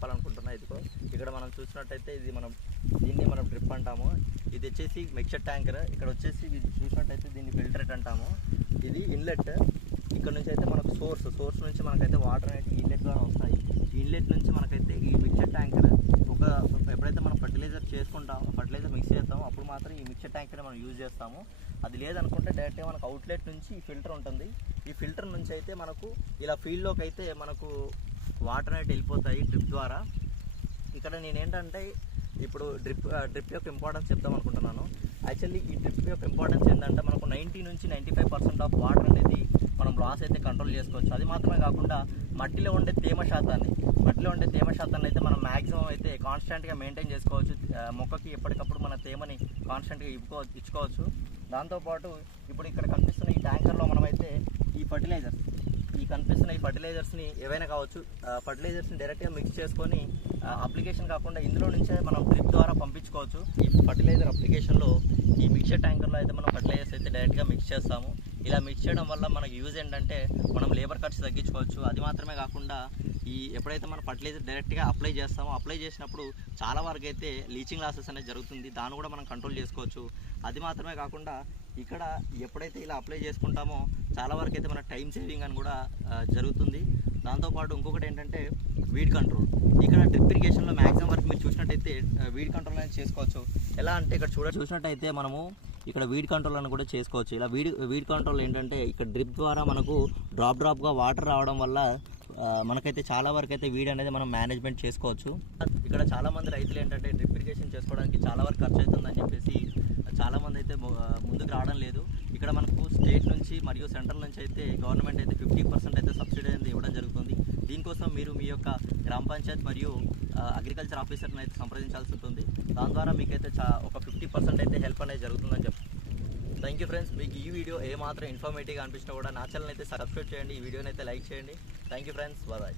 చెప్పాలనుకుంటున్నా. ఇదిగో ఇక్కడ మనం చూసినట్టయితే దీన్ని మనం డ్రిప్ అంటాము. ఇది వచ్చేసి మిక్చర్ ట్యాంకర్. ఇక్కడ వచ్చేసి ఇది చూసినట్టయితే దీన్ని ఫిల్టరేట్ అంటాము. ఇది ఇన్లెట్. ఇక్కడ నుంచి అయితే మనకు సోర్స్ నుంచి మనకైతే వాటర్ అనేది ఇన్లెట్ ద్వారా వస్తాయి. ఈ ఇన్లెట్ నుంచి మనకైతే ఈ మిక్చర్ ట్యాంకర్ ఎప్పుడైతే మనం ఫర్టిలైజర్ మిక్స్ చేస్తామో అప్పుడు మాత్రం ఈ మిక్చర్ ట్యాంకర్ మనం యూజ్ చేస్తాము. అది లేదనుకుంటే డైరెక్ట్గా మనకు అవుట్లెట్ నుంచి ఈ ఫిల్టర్ ఉంటుంది. ఈ ఫిల్టర్ నుంచి అయితే మనకు ఇలా ఫీల్డ్లోకి అయితే మనకు వాటర్ అనేది వెళ్ళిపోతాయి డ్రిప్ ద్వారా. ఇక్కడ నేనేంటంటే ఇప్పుడు డ్రిప్ యొక్క ఇంపార్టెన్స్ చెప్తాం అనుకుంటున్నాను. యాక్చువల్లీ ఈ డ్రిప్ యొక్క ఇంపార్టెన్స్ ఏంటంటే మనకు 90 నుంచి 95% ఆఫ్ వాటర్ అనేది మనం లాస్ అయితే కంట్రోల్ చేసుకోవచ్చు. అది మాత్రమే కాకుండా మట్టిలో ఉండే తేమ శాతాన్ని అయితే మనం మ్యాక్సిమం అయితే కాన్స్టెంట్గా మెయింటైన్ చేసుకోవచ్చు. మొక్కకి ఎప్పటికప్పుడు మన తేమని కాన్స్టెంట్గా ఇచ్చుకోవచ్చు. దాంతోపాటు ఇప్పుడు ఇక్కడ కనిపిస్తున్న ఈ ట్యాంకర్లో మనమైతే ఈ ఫర్టిలైజర్స్ని ఏవైనా కావచ్చు, ఫర్టిలైజర్స్ని డైరెక్ట్గా మిక్స్ చేసుకొని అప్లికేషన్ కాకుండా ఇందులో నుంచే మనం డ్రిప్ ద్వారా పంపించుకోవచ్చు. ఈ ఫర్టిలైజర్ అప్లికేషన్లో ఈ మిక్చర్ ట్యాంకర్లో అయితే మనం ఫర్టిలైజర్స్ అయితే డైరెక్ట్గా మిక్స్ చేస్తాము. ఇలా మిక్స్ చేయడం వల్ల మనకు యూజ్ ఏంటంటే మనం లేబర్ ఖర్చు తగ్గించుకోవచ్చు. అది మాత్రమే కాకుండా ఎప్పుడైతే మనం ఫర్టిలైజర్ డైరెక్ట్గా అప్లై చేసినప్పుడు చాలా వరకు అయితే లీచింగ్ లాసెస్ అనేది జరుగుతుంది. దాన్ని కూడా మనం కంట్రోల్ చేసుకోవచ్చు. అది మాత్రమే కాకుండా ఇక్కడ ఎప్పుడైతే ఇలా అప్లై చేసుకుంటామో చాలా వరకు అయితే మన టైం సేవింగ్ అని కూడా జరుగుతుంది. దాంతోపాటు ఇంకొకటి ఏంటంటే వీడ్ కంట్రోల్. ఇక్కడ డ్రిప్ ఇరిగేషన్లో మ్యాక్సిమం వరకు మీరు చూసినట్టయితే వీడ్ కంట్రోల్ అనేది చేసుకోవచ్చు. ఎలా అంటే ఇక్కడ చూసినట్టయితే మనము ఇక్కడ వీడ్ కంట్రోల్ అని కూడా చేసుకోవచ్చు. ఇలా వీడ్ కంట్రోల్ ఏంటంటే ఇక్కడ డ్రిప్ ద్వారా మనకు డ్రాప్గా వాటర్ రావడం వల్ల మనకైతే చాలా వరకు అయితే వీడ్ అనేది మనం మేనేజ్మెంట్ చేసుకోవచ్చు. ఇక్కడ చాలామంది రైతులు ఏంటంటే డ్రిప్ ఇరిగేషన్ చేసుకోవడానికి చాలా వరకు ఖర్చు అవుతుందని చెప్పేసి చాలామంది అయితే ముందుకు రావడం లేదు. ఇక్కడ మనకు స్టేట్ నుంచి మరియు సెంట్రల్ నుంచి అయితే గవర్నమెంట్ అయితే 50% అయితే సబ్సిడీ అనేది ఇవ్వడం జరుగుతుంది. దీనికోసం మీరు మీ యొక్క గ్రామ పంచాయత్ మరియు అగ్రికల్చర్ ఆఫీసర్ని అయితే సంప్రదించాల్సి ఉంటుంది. దాని ద్వారా మీకైతే ఒక 50% అయితే హెల్ప్ అనేది జరుగుతుందని చెప్పి. Thank you friends. మీకు ఈ వీడియో ఏమాత్రం ఇన్ఫర్మేటివ్గా అనిపించినా కూడా నా ఛానల్ అయితే సబ్స్క్రైబ్ చేయండి. ఈ వీడియోని అయితే లైక్ చేయండి. Thank you friends. బాయ్.